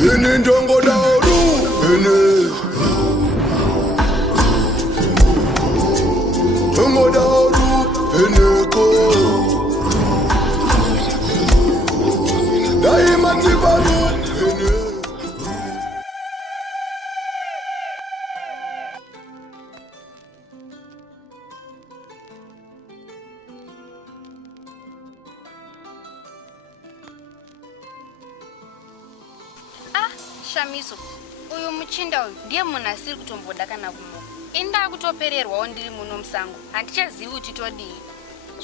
ini ndongo daru ene ndongo daru heneko daima tibaru ene. Shamiso, uyu muchinda uyu ndiye munhu asiri kutomboda kana kumuka. Inda kutopererwawo ndiri muno musango. Handichazivi kuti todii.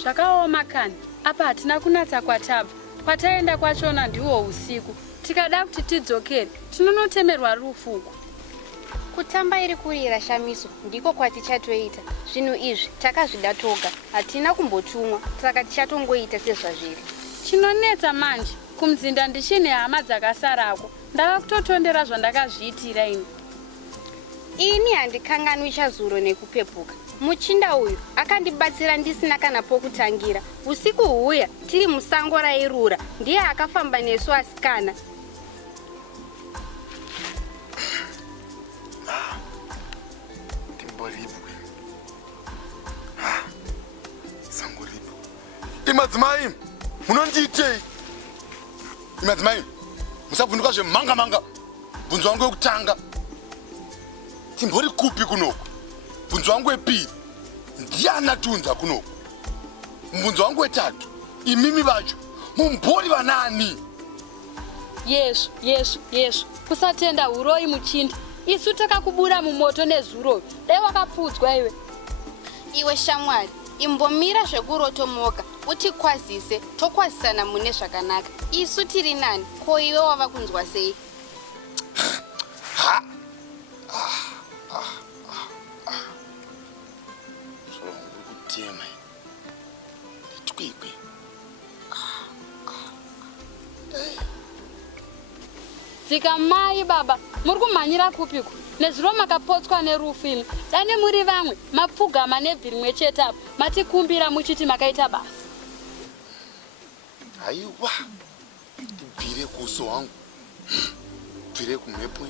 Zvakaoma kani. Apa hatina kunatsa kwatabva. Kwataenda kwachona ndiwo usiku. Tikada kuti tidzokere, tinonotemerwa rufu uku. Kutamba iri kurira Shamiso, ndiko kwatichatoita. Zvinhu izvi takazvida toga. Hatina kumbotumwa, saka tichatongoita sezvazviri. Chinonetsa manje, kumzinda ndichine hama dzakasarako. Ndava kutotondera zvandakazviitira ini. Ini handikanganwi chazuro nekupepuka. Muchinda uyu akandibatsira ndisina kana pokutangira. Usiku huya tiri musango rairura, ndiye akafamba nesu asikana. Timboribwe. Sango ripo. Imadzimai, munonditei? Imadzimai, musabvunduka zvemanga-manga. Bvunzo wangu yekutanga. Timbori kupi kunoku? Bvunzo wangu yepiri. Ndiana tunza kunoku? Mbvunzo wangu wetatu. Imimi vacho. Mumbori vanani? Yesu. Kusatenda uroi muchindi. Isu takakubura mumoto nezuro. Dai wakapfudzwa iwe. Iwe shamwari, imbomira zvekurotomoka. Utikwazise, tokwazisana mune zvakanaka. Isu tiri nani, ko iwe wava kunzwa sei? Tema. Twikwe. Dzika mai baba, muri kumhanyira kupiku. Nezuro makapotswa nerufu imi. Dani muri vamwe, mapfugama nebvi rimwe chete apa. Matikumbira muchiti makaita basa. Aiwa. Tibvire kuso wangu. Bvire kumhepo.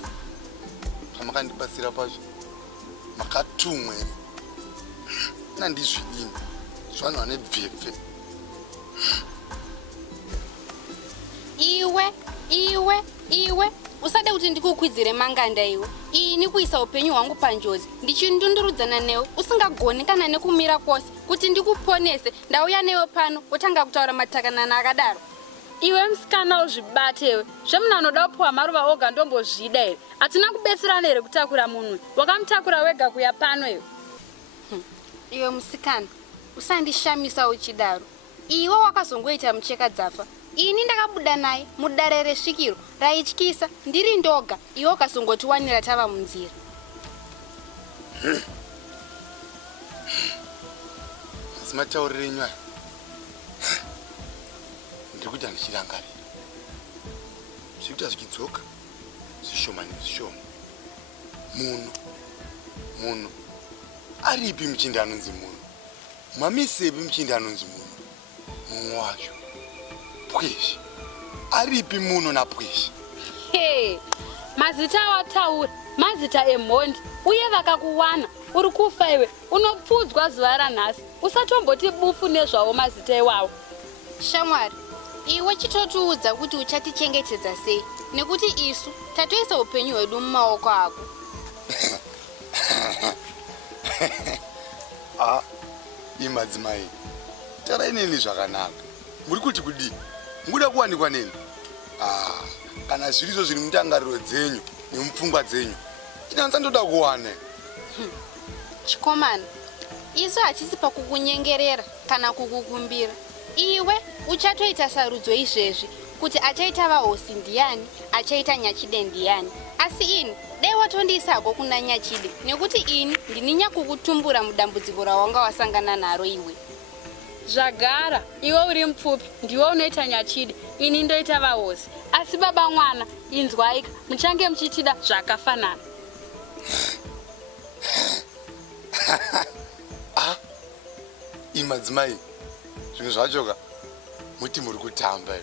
Pamakandibasira pazvo. Makatumwe. Nandizvidini. Zvanhu vane bvepfe. Iwe. Usade kuti ndikukwidzire manganda iwe. Ini kuisa upenyu hwangu panjodzi. Ndichindundurudzana newe, usingagoni kana nekumira kwose. Kuti ndikuponese, ndauya newe pano, utanga kutaura matakanana akadaro. Iwe msikana uzvibatewe. Zvemuna anoda kupuwa maruva oga ndombozvida ere. Hatina kubetserana ere kutakura munhu. Wakamutakura wega kuya pano iwe. Iwe musikana, usandishamisa uchidaro. Iwe wakazongoita mucheka dzafa. Ini ndakabuda naye mudare resvikiro raityisa ndiri ndoga. Iwe wakazongotiwanira tava munzira. Simataurire nyaya. Ndikuti handichirangarira. Zvikuita zvichidzoka. Zvishoma nezvishoma. Munhu. Aripi muchindi anonzi munhu? Mamisepi muchindi anonzi munhu? Mumwe wacho. Pweshi. Aripi munhu napweshi? Mazita awataura, mazita emhondi. Uye vakakuwana, uri kufa iwe. Unopfudzwa zuva ranhasi. Usatomboti bufu nezvawo mazita iwawo. Shamwari, iwe chitotiudza kuti uchatichengetedza sei, nekuti isu tatoisa upenyu hwedu mumaoko ako. Imadzimai, tarai neni zvakanaka. Muri kuti kudii? Muda kuwanikwa neni? Kana zvirizo zviri mundangariro dzenyu nemupfungwa dzenyu, inansandoda kuwana. Chikomana, isu hachisi pakukunyengerera kana kukukumbira. Iwe uchatoita sarudzo izvezvi kuti achaita vahosi ndiani, achaita nyachide ndiani. Asi ini dai watondiisako kuna nyachide, nekuti ini ndinyakukutumbura mudambudziko rawanga wasangana naro iwe. Zvagara, iwe uri mupfupi, ndiwe unoita nyachide, ini ndoita vahosi. Asi baba mwana, inzwaika, muchange muchitida zvakafanana. Imadzimai, zvinhu zvachoka muti muri kutamba.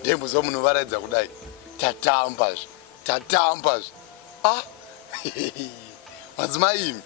Ndembozva munovaradza kudai. tatambazve ah madzimai imi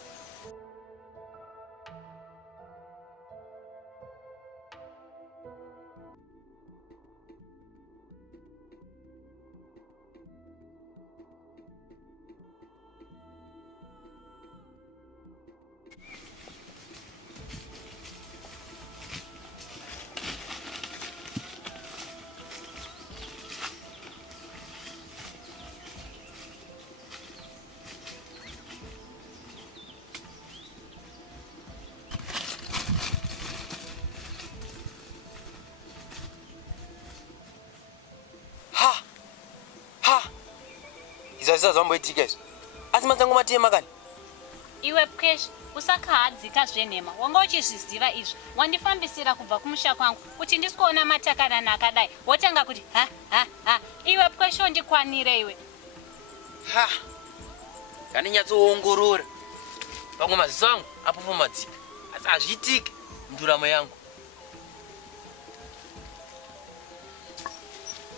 Zvazvamboitika izvo asi matsango matema kani Iwe Pkesh, usakahadzika zvenhema. Wanga uchizviziva izvo. Wandifambisira kubva kumusha kwangu kuti ndisikuona matakanana akadai. Wotanga kuti ha. Iwe Pkesh undikwanire iwe. Kaninyatsoongorora pamwe maziso angu apofomadzika asi hazviitiki nduramo yangu.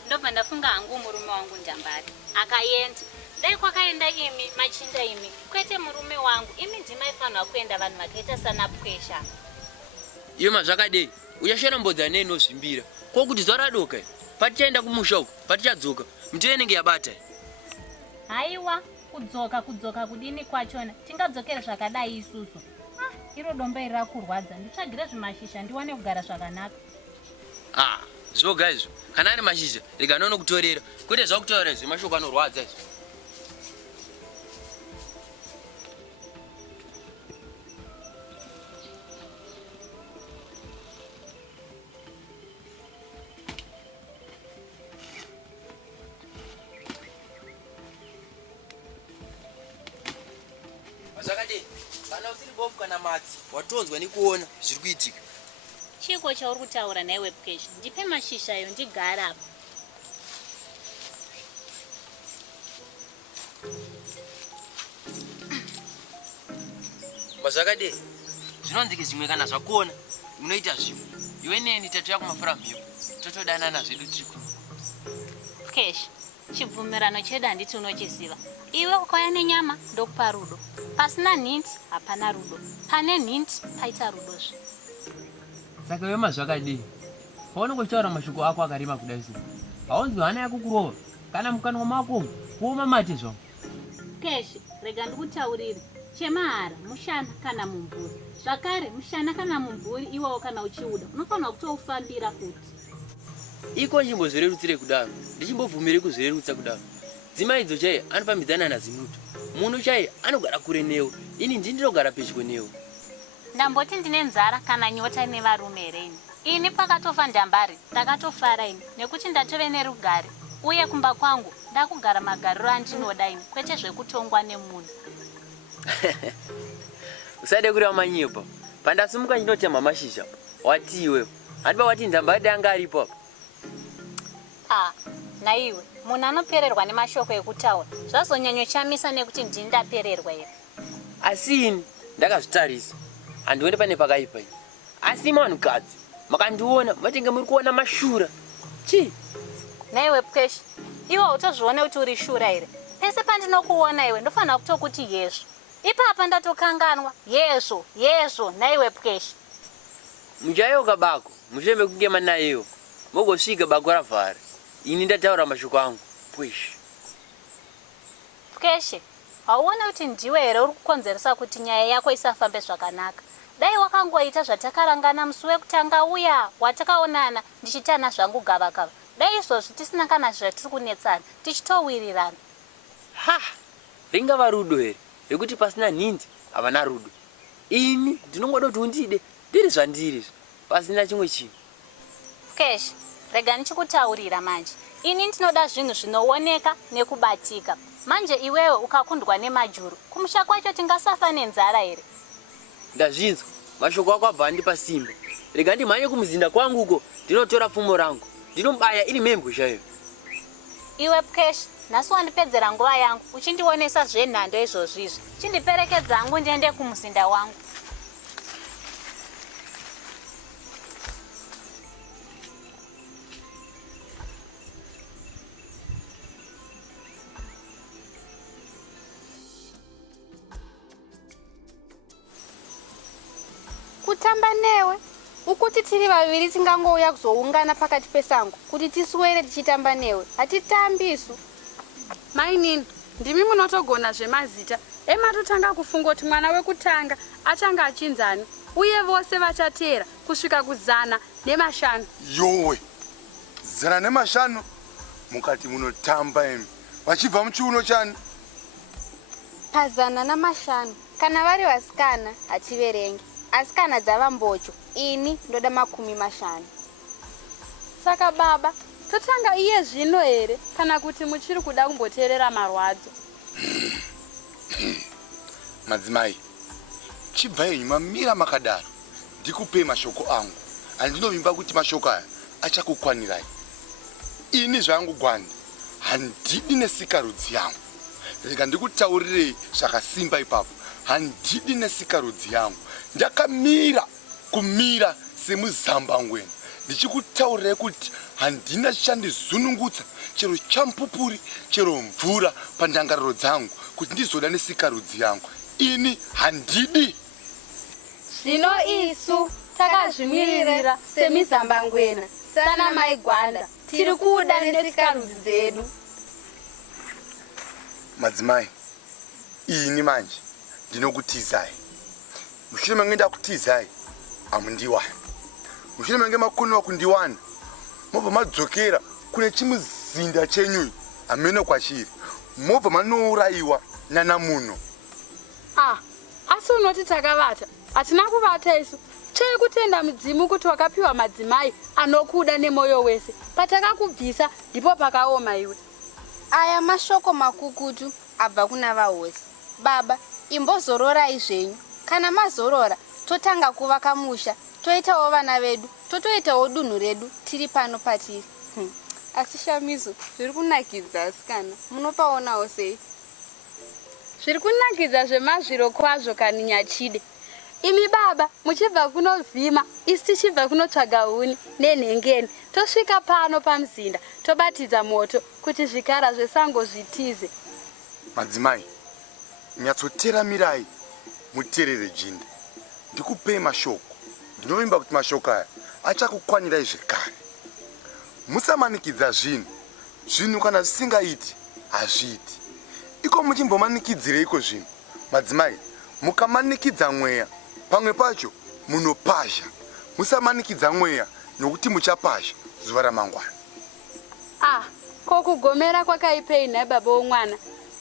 Ndobva ndafunga hangu murume wangu Ndambari akaenda. Dai kwakaenda imi machinda imi kwete murume wangu. Imi ndimaifanwa kuenda vanhu vakaita sana Pkesha. Iyo mazvakadei uchashora mbodza neinozvimbira kwokuti zuva radoka patichaenda kumusha uko patichadzoka miti inenge yabata. Haiwa kudzoka kudini kwachona tingadzokera zvakadai isusu. Iro domba iri rakurwadza nditsvagire zvimashizha ndiwane kugara zvakanaka. Zvoga izvo kana ari mashizha rega nonokutorera kwete zvakutaura zvemashoko anorwadza izvo. Zvakadei kana usiri bofu kana matsi watonzwa nekuona zviri kuitika. Chiko chauri kutaura naiwe Pkesh, ndipe mashizha ayo ndigara apa. Mazvakadei zvinonzike zvimwe kana zvakuona unoita zvimwe iwe neni tatuya kumafura mhepo totodanana zvedu tiri kuno. Pkesh, chibvumirano chedu handiti unochiziva. Iwe ukauya nenyama ndokupa rudo. Pasina nhinti hapana rudo. Pane nhinti paita rudozve. Saka iwe mazvakadei paunongotaura mashoko ako akarima kudai sei haunzwi hana yako kurova kana mukanwa mako kuoma mate zvangu. Pkesh, rega ndikutaurire. Chemahara mushana kana mumvuri. Zvakare mushana kana mumvuri iwawo kana uchiuda unofanira kutoufambira kuti. Iko chimbozvirerutsire kudaro ndichimbobvumire kuzvirerutsa kudaro. Dzimai idzo chaiye anofambidzana nazimuto munhu chaiye anogara kure newo ini ndinogara pedyo newo. Ndamboti ndine nzara kana nyota nevarume here ini. Ini pakatofa Ndambari ndakatofara ini nekuti ndatove nerugare uye kumba kwangu ndakugara magariro andinoda ini kwete zvekutongwa nemunhu. Usade kureva manyepa pandasimuka ndinotema mashizha wati iwewe hatipa wati Ndambari danga aripo apa. Naiwe munhu anopererwa nemashoko ekutaura zvazonyanyochamisa nekuti ndini ndapererwa here. Asi ini ndakazvitarisa handione pane pakaipa ini asi vanhukadzi makandiona matenge muri kuona mashura chii. Naiwe Pkesh, iwe utozvione kuti uri shura here. Pese pandinokuona iwe ndofanira kutokuti yezvo. Ipapa ndatokanganwa yezvo naiwe Pkesh. Muchaiyoka bako mushembe kunge manayeyo mogosvika bako ravhara ini ndataura mashoko angu pwesh. Pkesh, hauone kuti ndiwe here uri kukonzeresa kuti nyaya yako isafambe zvakanaka. Dai wakangoita zvatakarangana musi wekutanga uya watakaonana ndichitana zvangu gavakava. Dai izvozvi tisina kana zvatiri kunetsana tichitowirirana. Ringava rudo here rekuti pasina nhinzi havana rudo. Ini ndinongoda kuti undide ndiri zvandiri pasina chimwe chinhu. Pkesh, rega ndichikutaurira manje. Ini ndinoda zvinhu zvinooneka nekubatika. Manje iwewe ukakundwa nemajuru kumusha kwacho tingasafa nenzara here. Ndazvinzwa mashoko ako abva andipa simba. Rega ndimhanye kumuzinda kwangu uko ndinotora pfumo rangu ndinobaya iri mhembwe chaiyo. Iwe Pkesh, nhasi wandipedzera nguva yangu uchindionesa zvenhando izvozvizvi. Chindiperekedza hangu ndiende kumuzinda wangu. kutotamba newe. Ukuti tiri vaviri tingangouya kuzoungana pakati pesango kuti tiswere tichitamba newe. Hatitambi isu. Mainini, ndimi munotogona zvemazita. Ematotanga kufunga kuti mwana wekutanga achanga achinzani uye vose vachatera kusvika kuzana nemashanu. Yowe. Zana nemashanu mukati munotamba emi. Vachibva muchiuno chani? Pazana namashanu. Kana vari vasikana hativerengi. Asikana dzava mbocho. Ini ndoda 50. Saka baba, totanga iye zvino here kana kuti muchiri kuda kumboteerera marwadzo? Madzimai, chibva yenyu mamira makadaro. Ndikupei mashoko angu. Andinovimba kuti mashoko aya achakukwanirai. Ini zvangu Gwanda, handidi nesikarudzi yangu. Rega ndikutaurirei zvakasimba ipapo. Handidi nesikarudzi yangu. Ndakamira kumira semuzambangwena. Ndichikutaurirai kuti handina chandizunungutsa chero champupuri chero mvura pandangariro dzangu kuti ndizoda nesikarudzi yangu. Ini handidi. Zvino isu takazvimiririra semizambangwena sana mai Gwanda. Tiri kuda nesikarudzi dzedu. Madzimai, ini manje ndinokutizai. Mushure mange ndakutizai amundiwani. Mushure mange makoniwa kundiwana mobva madzokera kune chimuzinda chenyu ameno kwachiri. Mobva manouraiwa nanamuno. Asi unoti takavata? Hatina kuvata isu. Chekutenda mudzimu kuti wakapiwa madzimai anokuda nemoyo wese. Patakakubvisa ndipo pakaoma iwe. Aya mashoko makukutu abva kuna vahosi. Baba, imbozororai zvenyu. Kana mazorora, totanga kuvaka musha, toitawo vana vedu, totoitawo dunhu redu, tiri pano patiri. Asi Shamizu, zviri kunakidza asikana. Munopaonawo sei? Zviri kunakidza zvemazviro kwazvo kani Nyachide. Imi baba, muchibva kunovhima, isi tichibva kunotsvaga huni nenhengeni. Tosvika pano pamuzinda, tobatidza moto kuti zvikara zvesango zvitize. Madzimai, nyatsoteramirai muterere jinda. Ndikupei mashoko. Ndinovimba kuti mashoko aya achakukwanirai zvekare. Musamanikidza zvinhu kana zvisingaiti hazviiti. Iko muchimbomanikidzireiko zvinhu? Madzimai, mukamanikidza mweya pamwe pacho munopasha. Musamanikidza mweya nokuti muchapasha zuva ramangwana. Kokugomera kwakaipei nhai baba womwana.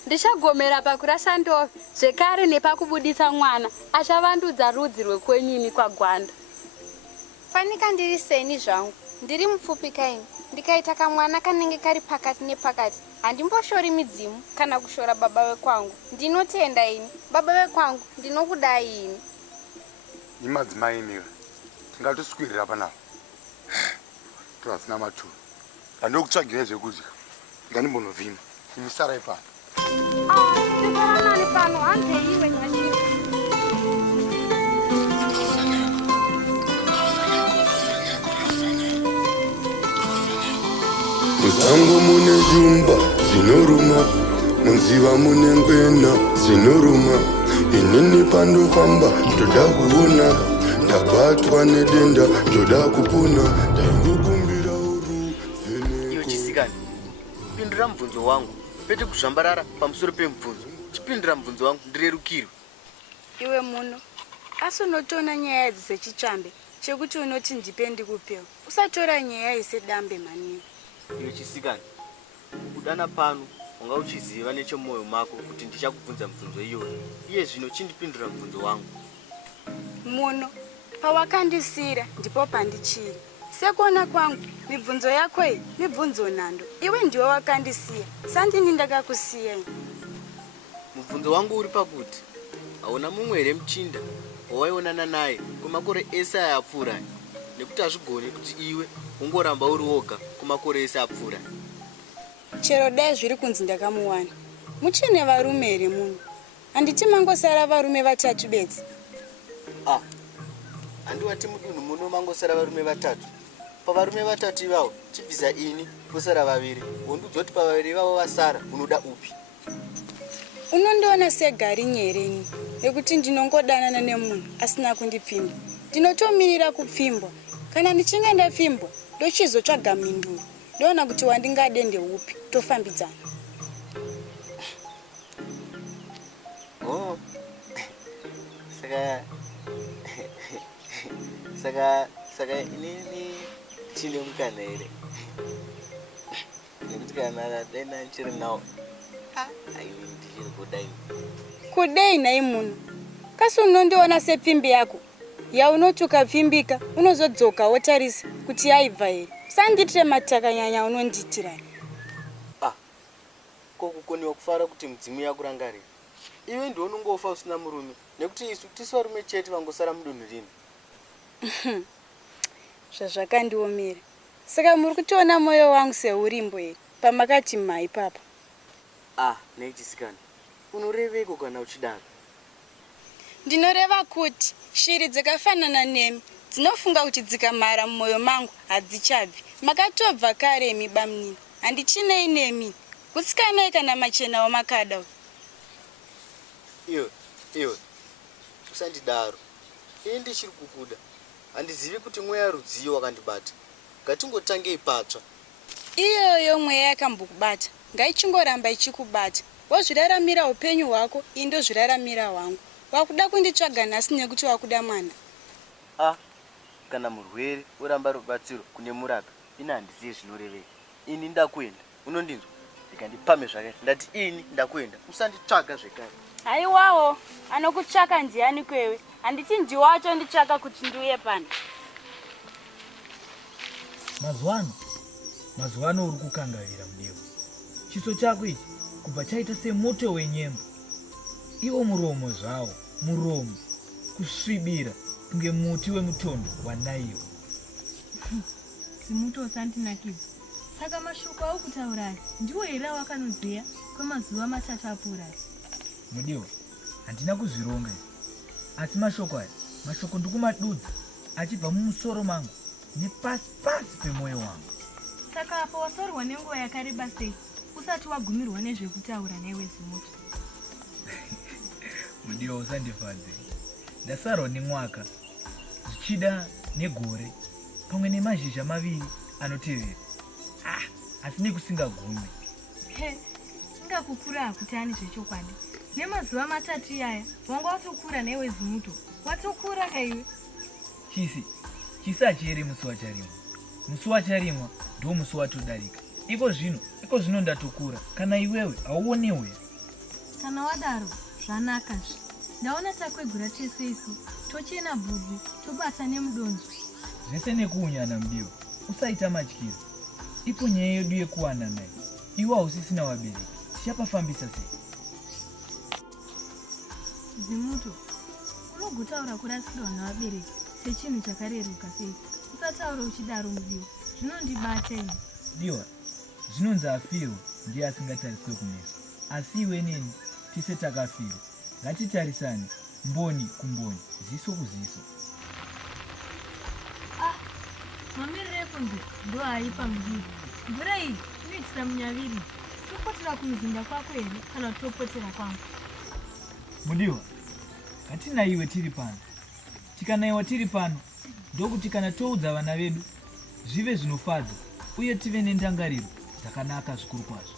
Ndichagomera pakurasa ndovi zvekare nepakubudisa mwana achavandudza rudzi rwekwenyini kwaGwanda. Fanika ndiri seni zvangu. Ndiri mupfupi kaini. Ndikaita kamwana kanenge kari pakati nepakati. Handimboshori midzimu kana kushora baba wekwangu. Ndinotenda ini. Baba wekwangu ndinokudai ini. Madzimai iniwe. Tingatoswirira panapa. Toasina maturu. Ndinokutsvagirai zvekudya. Ngandimbonovhima. Imisarai pano. Tisaranani pano, handeiwe Nyachide. Muzango mune jumba zinoruma, munziva mune ngwena zinoruma. Inini pandofamba ndoda kuona, ndabatwa nedenda ndoda kupona. Ndaikukumbira uruvheneko. Iyo chisikani, pindura mubvunzo wangu. Pete kuzvambarara pamusoro pemubvunzo. Chipindura mubvunzo wangu ndirerukirwe. Iwe muno, asi unotoona nyaya dzechitsvambe chekuti unoti ndipe ndikupewa. Usatora nyaya isedambe manini. Iyo chisikani, kudana pano wanga uchiziva nechemwoyo mako kuti ndichakubvunza mubvunzo iyoyo. Iye zvino chindipindura mubvunzo wangu. Muno, pawakandisira ndipo pandichiri. Sekuona kwangu, mibvunzo yako iyi mibvunzo nhando. Iwe ndiwe wakandisiya, sandini ndakakusiya. Mubvunzo wangu uri pakuti hauna mumwe here muchinda wawaionana naye kwemakore ese ayapfuura, nekuti hazvigone kuti iwe ungoramba uri woga kwemakore ese apfuura. Chero dai zviri kunzi ndakamuwana. Muchine varume here muno? Handiti mangosara varume 3 bedzi. Handiwati mudunhu muno mangosara varume 3. Pavarume 3 ivavo chibvisa ini posara 2. Wondudzoti pa2 ivavo vasara unoda upi? Unondiona segari nyereni yekuti ndinongodanana nemunhu asina kundipinda. ndinotomirira kupfimbwa. Kana ndichinge ndapfimbwa ndochizotsvaga mhinduro ndoona kuti wandingade ndeupi tofambidzana. Oh. Saka inini chine mukana here nekuti kana dai nchiri nawo aiwe ndichiri kudai. Kudei nai munhu. Kasi unondiona sepfimbi yako yaunoti ukapfimbika unozodzoka wotarisa kuti yaibva here. Usanditire matakanyanya unondiitira. Kokukoniwa kufara kuti mudzimu yakurangarira. Iwe ndiwo unongofa usina murume nekuti isu tisu varume chete vangosara mudunhu rino. Zvazvakandiomera. Saka muri kutoona moyo wangu seurimbo here pamakati mhai papa. Neichisikana. Unoreveko kana uchidaro? Ndinoreva kuti shiri dzakafanana nemi dzinofunga kuti dzikamhara mumwoyo mangu hadzichabvi. Makatobva kare imi bamunini. Handichinei nemi. Kutsikanai kana machena wamakada. Iwe. Usandidaro. Ini ndichiri kukuda. Handizivi kuti mweya rudziyo wakandibata. Ngatingotangei patsva. Iyoyo mweya yakambokubata. Ngaichingoramba ichikubata. Wazviraramira upenyu hwako, indozviraramira hwangu. Wakuda kunditsvaga nhasi nekuti wakuda mwana. Kana murwere uramba rubatsiro kune murapi, ini handizivi zvinoreveka. Ini ndakuenda. Unondinzwa? Ndikandipame zvake. Ndati ini ndakuenda. Usanditsvaga zvekare. Haiwawo, anokutsvaka ndiani kwewe? Handiti ndiwacho nditsvaka kuti ndiuye pano. Mazuva ano uri kukangavira mudewa. Chiso chako ichi kubva chaita semoto wenyemba. Iwo muromo zvawo, muromo kusvibira kunge muti wemutondo wanaiwa. Simuto usandinakidza. Saka mashoko aukutaura aya ndiwo here wakanoziya kwemazuva matatu apfuura aya. Mudiwa, handina kuzvironga. Asi mashoko aya, mashoko ndikumadudza achibva mumusoro mangu nepasi pemoyo wangu. Saka apa wasorwa nenguva yakareba sei usati wagumirwa nezvekutaura naiwe Zimuto? Mudiwa, usandifadze. Ndasarwa nemwaka zvichida negore pamwe nemazhizha maviri anotevera. Asi nekusingagumi. Ingakukura hakuti ani zvechokwadi. Nemazuva matatu yaya wanga watokura naiwe Zimuto. Watokura kaiwe. Chisi hachiere musi wacharimwa. Musi wacharimwa ndo musi watodarika. Iko zvino ndatokura. Kana iwewe hauonewo here? Kana wadaro zvanakazve. Ndaona takwegura tese isu tochena bvudzi tobata nemudonzvo. Zvese nekuunyana mudiwa. Usaita matyiro. Ipo nyaya yedu yekuwana naye. Iwe hausisina wabereki. Tichapafambisa sei? Zimuto, unogotaura kurasikirwa navabereki sechinhu chakareruka sei? Usataura uchidaro mudiwa. Zvinondibata ini. Diwa, zvinonzi afirwa ndiye asingatariswe kumeso. Asi iwe neni tise takafirwa. Ngatitarisane mboni kumboni, ziso kuziso. Mamiriro ekunze ndo aipa mudiwa. Mvura iyi inoitisa munyaviri. Topotera kumuzinda kwako here kana topotera kwangu? Mudiwa, katina iwe tiri pano. Tikanaiwa tiri pano ndokuti kana toudza vana vedu zvive zvinofadza uye tive nendangariro dzakanaka zvikuru kwazvo.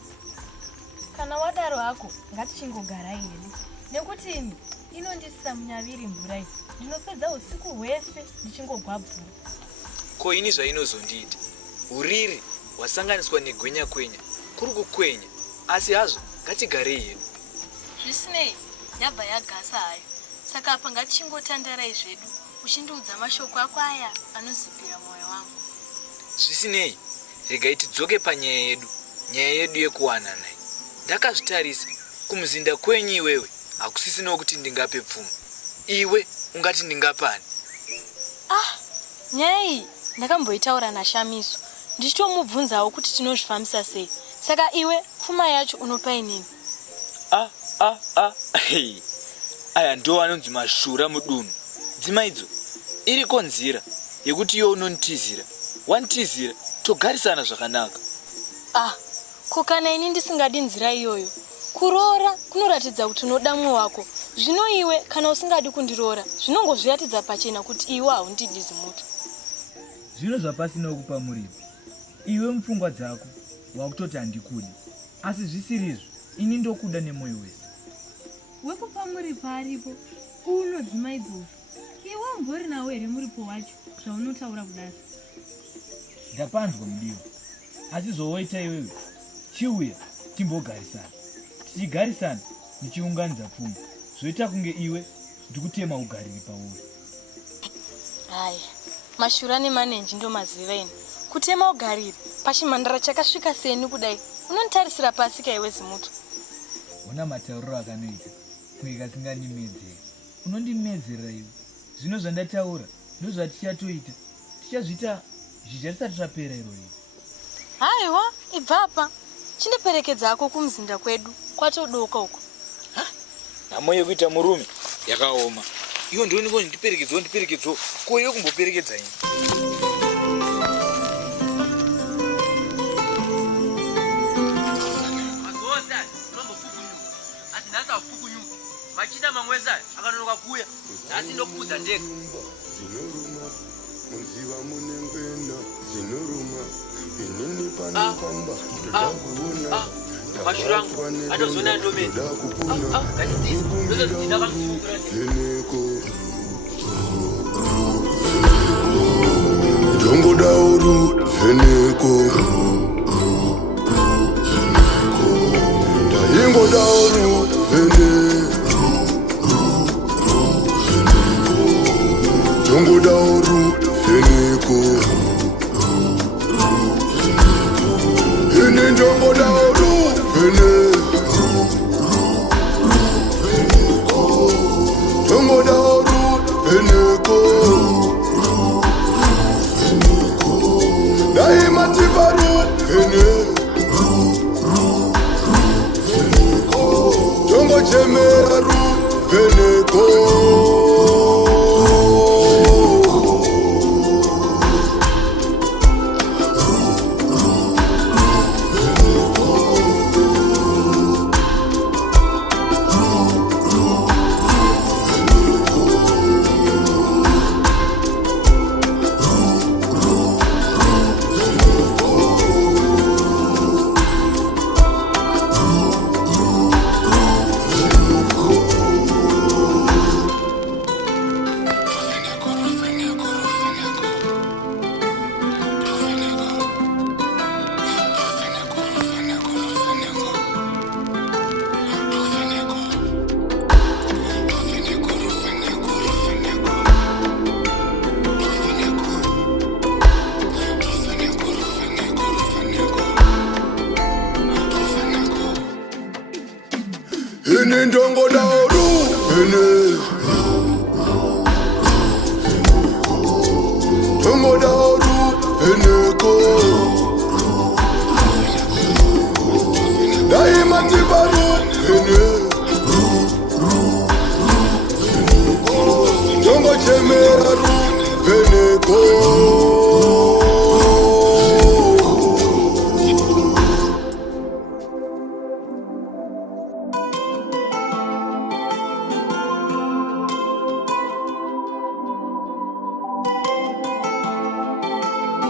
Kana wadaro hako ngatichingogarai hedu nekuti imi inondisisa munyaviri mvura iyi. Ndinopedza usiku hwese ndichingogwabvura. Ko ini zvainozondiita uriri wasanganiswa negwenya kwenya kuri kukwenya, asi hazvo ngatigarei hedu. Zvisinei yabva yagasa hayo. Saka apa ngatichingotandarai zvedu uchindiudza mashoko ako aya anozibira mwoyo wangu. Zvisinei, regai tidzoke panyaya yedu, nyaya yedu yekuwana naye. Ndakazvitarisa kumuzinda kwenyu iwewe hakusisina kuti ndingape pfuma. Iwe ungati ndingapani. Nyaya iyi ndakamboitaura naShamiso. Ndichitomubvunzawo kuti tinozvifambisa sei. Saka iwe pfuma yacho unopai nini? Aya ndo anonzi mashura mudunhu. Dzima idzo iriko nzira yekuti iwe unonditizira. Wanditizira togarisana zvakanaka. Ko kana ini ndisingadi nzira iyoyo, kuroora kunoratidza kuti unoda mwoyo wako. Zvino iwe kana usingadi kundiroora zvinongozviratidza pachena kuti iwe haundidi zimuti. Zvino zvapasina kupa muripo. Iwe mupfungwa dzako wakutoti handikudi, asi zvisirizvo ini ndokuda nemwoyo wese. Wekupa muripo aripo unodzima idzofu. Iwe umbori nawo here muripo wacho zvaunotaura kudai? Ndapanzwa mudiwa, asi zvowoita iwewe chiuya timbogarisana. Tichigarisana ndichiunganidza pfungwa zvoita kunge iwe ndikutema ugariri pauri. Haya, mashura nemanenji ndomaziva ine. Kutema ugariri pachimhandara chakasvika seni kudai unonitarisira pasi kaiwe zimuti. Una matauriro akanoita kunge kasinganimedzeri. Unondimedzera iwe. Zvino zvandataura ndozvatichatoita. Tichazviita zhizha risati rapera irori. Haiwa, ibva apa. Chindiperekedza ako kumzinda kwedu kwatodoka uko. Nhamo yekuita murume yakaoma. Iwo ndiwo ndiperekedzawo koyo kumboperekedza ini. Mazoza unombofukunyuka. Ati nhasi hafukunyuki. Machida mamweza akanonoka kuya. Nhasi ndokudza ndega. Zinoruma, munziva munengwena, zinoruma, inini panofamba, ndoda kuona, Mashurangu, atozona ndomeni. Gatitizi, ndozo zidida kamufungura. Vheneko, Jongoda uru, Vheneko, Daingoda uru, Vheneko, Jongoda uru, Vheneko, Ini Jongoda uru, Vheneko, Jongoda uru, Vheneko, Daima tibaru, Vheneko, Jongo chemeraru, Vheneko. Ini Jongoda uru, Vheneko.